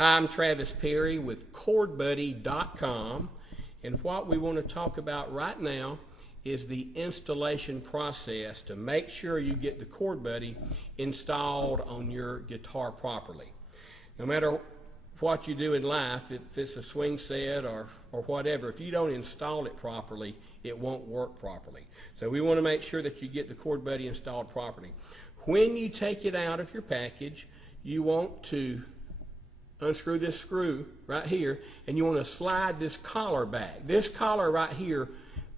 Hi, I'm Travis Perry with ChordBuddy.com, and what we want to talk about right now is the installation process to make sure you get the ChordBuddy installed on your guitar properly. No matter what you do in life, if it's a swing set or whatever, if you don't install it properly, it won't work properly. So we want to make sure that you get the ChordBuddy installed properly. When you take it out of your package, you want to unscrew this screw right here, and you want to slide this collar back. This collar right here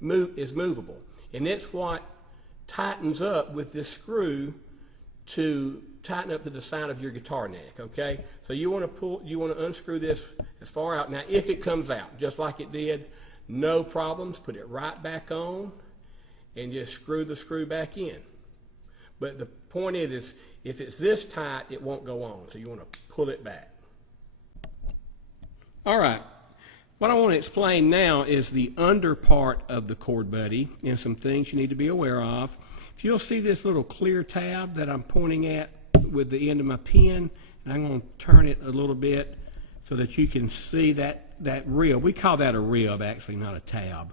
is movable, and it's what tightens up with this screw to tighten up to the side of your guitar neck. Okay, so you want to unscrew this as far out. Now if it comes out just like it did, no problems, put it right back on and just screw the screw back in. But the point is if it's this tight, it won't go on, so you want to pull it back. All right, what I want to explain now is the under part of the ChordBuddy and some things you need to be aware of. If you'll see this little clear tab that I'm pointing at with the end of my pen, and I'm going to turn it a little bit so that you can see that rib. We call that a rib, actually, not a tab.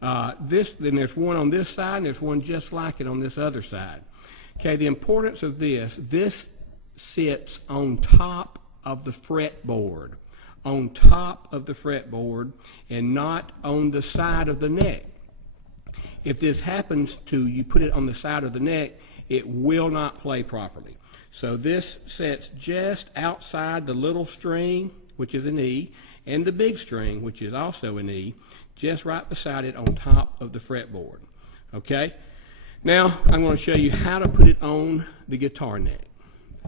Then there's one on this side, and there's one just like it on this other side. Okay, the importance of this sits on top of the fretboard. On top of the fretboard and not on the side of the neck. If this happens to you put it on the side of the neck, it will not play properly. So this sits just outside the little string, which is an E, and the big string, which is also an E, just right beside it on top of the fretboard. Okay? Now I'm going to show you how to put it on the guitar neck.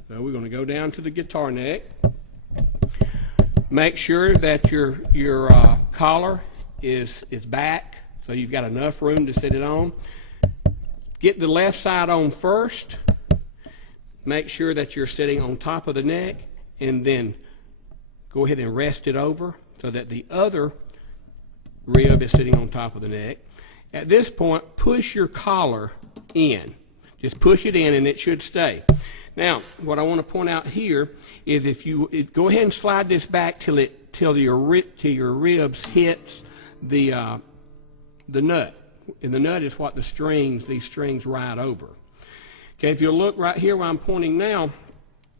So we're going to go down to the guitar neck. Make sure that your collar is back, so you've got enough room to sit it on. Get the left side on first. Make sure that you're sitting on top of the neck, and then go ahead and rest it over so that the other rib is sitting on top of the neck. At this point, push your collar in. Just push it in and it should stay. Now, what I want to point out here is if you go ahead and slide this back till your ribs hits the nut, and the nut is what these strings ride over. Okay, if you look right here where I'm pointing now,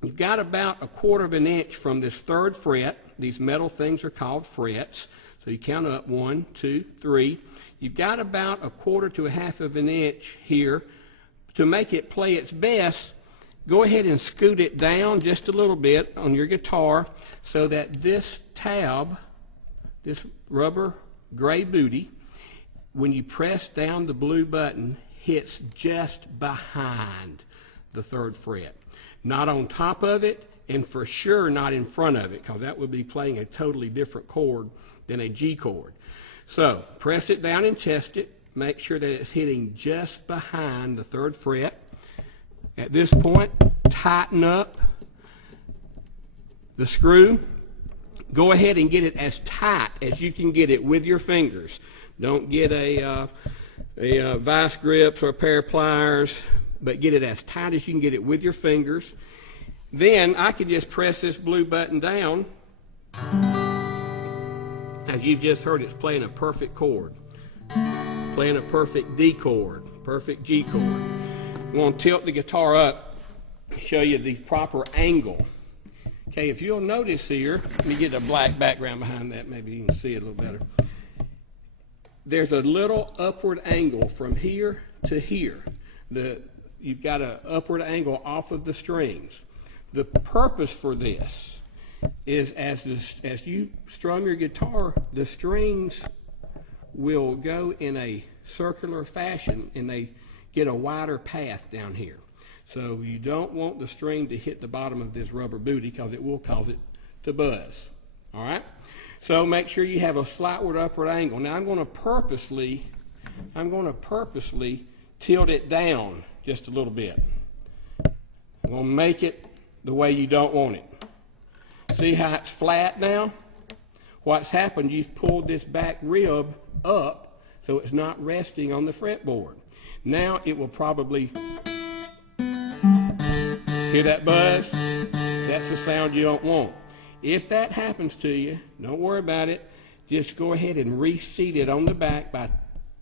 you've got about 1/4 of an inch from this 3rd fret. These metal things are called frets. So you count up 1, 2, 3. You've got about 1/4 to 1/2 of an inch here. To make it play its best, go ahead and scoot it down just a little bit on your guitar so that this tab, this rubber gray booty, when you press down the blue button, hits just behind the 3rd fret. Not on top of it, and for sure not in front of it, because that would be playing a totally different chord than a G chord. So press it down and test it. Make sure that it's hitting just behind the 3rd fret. At this point, tighten up the screw. Go ahead and get it as tight as you can get it with your fingers. Don't get a vice grips or a pair of pliers, but get it as tight as you can get it with your fingers. Then I can just press this blue button down. As you've just heard, it's playing a perfect chord. Playing a perfect D chord, perfect G chord. I'm going to tilt the guitar up, show you the proper angle. Okay, if you'll notice here, let me get a black background behind that, maybe you can see it a little better. There's a little upward angle from here to here. You've got an upward angle off of the strings. The purpose for this is as you strum your guitar, the strings will go in a circular fashion and they get a wider path down here. So you don't want the string to hit the bottom of this rubber booty because it will cause it to buzz. All right? So make sure you have a slightward upward angle. Now I'm going to purposely tilt it down just a little bit. I'm going to make it the way you don't want it. See how it's flat now? What's happened, you've pulled this back rib up so it's not resting on the fretboard. Now it will probably hear that buzz. That's the sound you don't want. If that happens to you, don't worry about it. Just go ahead and reseat it on the back by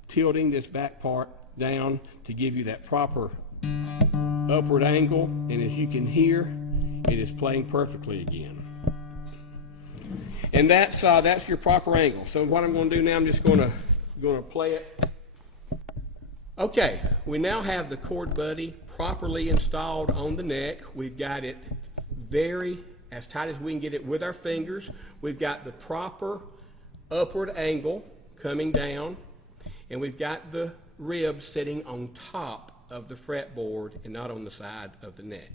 tilting this back part down to give you that proper upward angle. And as you can hear, it is playing perfectly again. And that's your proper angle. So what I'm going to do now, I'm just going to play it. Okay, we now have the ChordBuddy properly installed on the neck. We've got it as tight as we can get it with our fingers. We've got the proper upward angle coming down, and we've got the rib sitting on top of the fretboard and not on the side of the neck.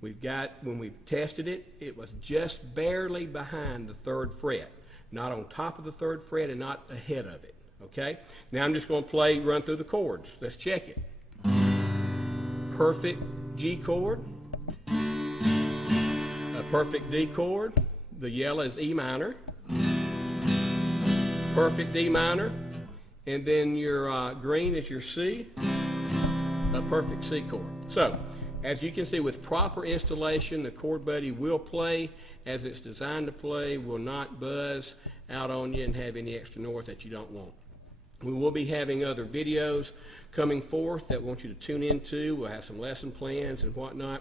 We've got, when we tested it, it was just barely behind the 3rd fret, not on top of the 3rd fret and not ahead of it. Okay? Now I'm just going to run through the chords. Let's check it. Perfect G chord, a perfect D chord, the yellow is E minor, perfect D minor, and then your green is your C, a perfect C chord. So, as you can see, with proper installation, the ChordBuddy will play as it's designed to play, will not buzz out on you and have any extra noise that you don't want. We will be having other videos coming forth that I want you to tune into. We'll have some lesson plans and whatnot.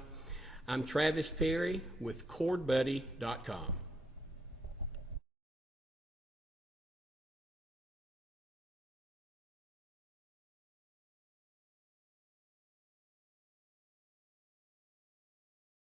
I'm Travis Perry with ChordBuddy.com.